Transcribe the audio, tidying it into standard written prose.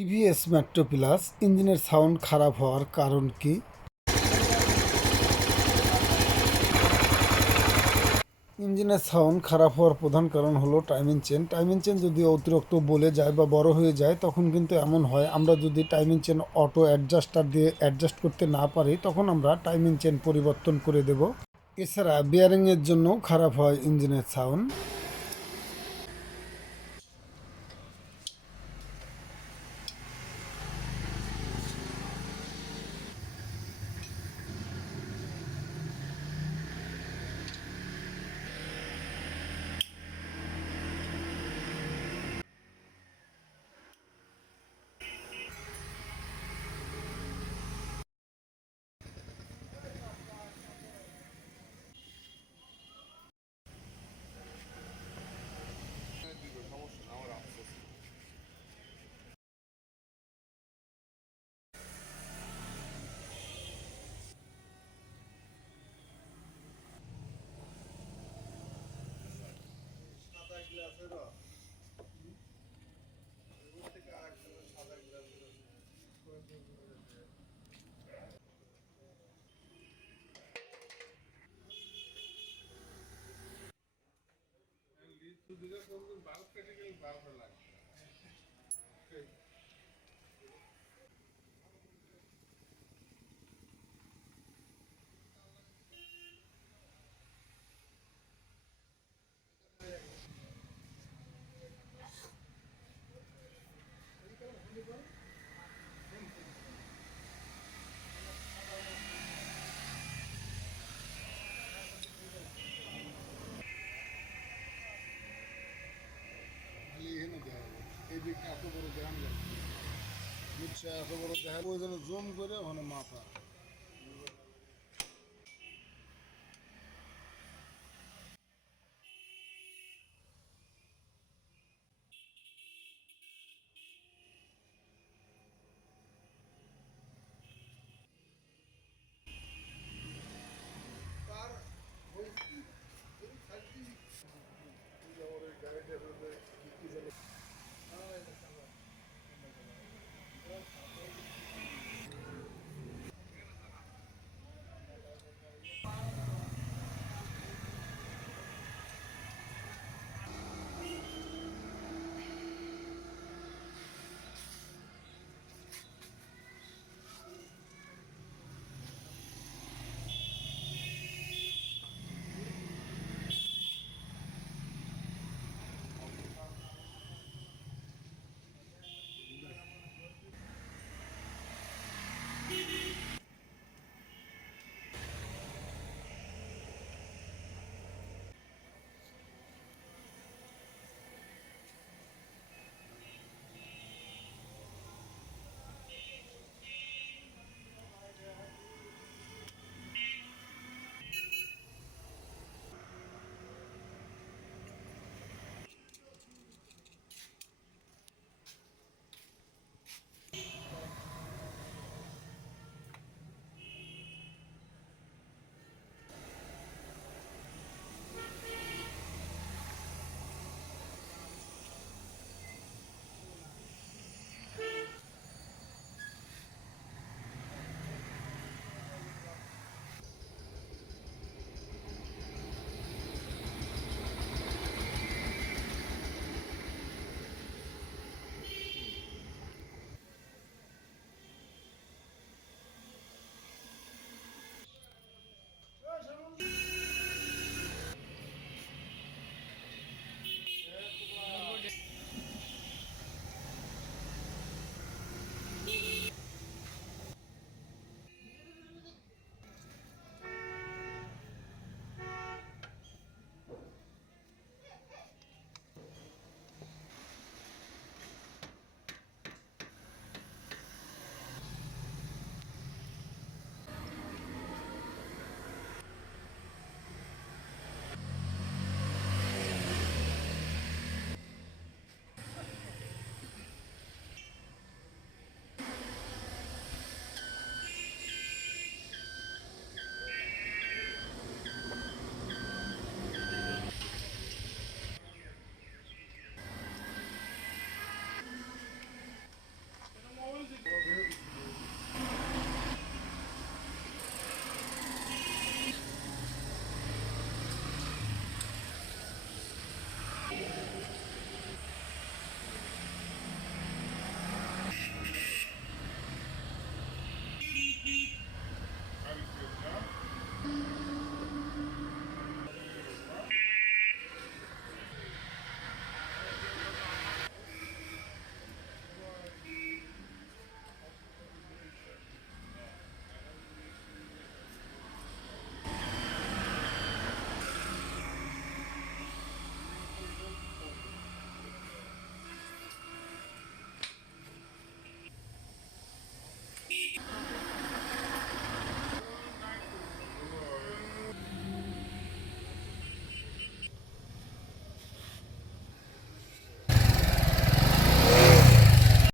TVS metro plus ইঞ্জিনের sound খারাপ হওয়ার কারণ কি? ইঞ্জিনের সাউন্ড খারাপ হওয়ার প্রধান কারণ হলো টাইমিং চেন। টাইমিং চেন যদি অতিরিক্ত বলে যায় বা বড় হয়ে যায় তখন কিন্তু এমন হয়, আমরা যদি টাইমিং চেন অটো অ্যাডজাস্টার দিয়ে অ্যাডজাস্ট করতে না পারি তখন আমরা টাইমিং চেন পরিবর্তন করে দেব। এছাড়া বিয়ারিংয়ের জন্যও খারাপ হয় ইঞ্জিনের সাউন্ড। এত বড় দেখা বুঝছে, এত বড় দেখা ওই জন্য জুম করে ওখানে মাথা